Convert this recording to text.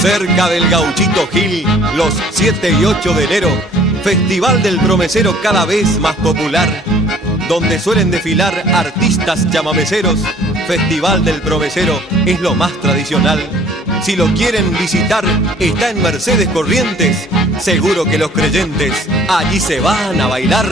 Cerca del Gauchito Gil, los 7 y 8 de enero, Festival del Promesero cada vez más popular, donde suelen desfilar artistas chamameceros. Festival del Promesero es lo más tradicional. Si lo quieren visitar, está en Mercedes Corrientes. Seguro que los creyentes allí se van a bailar.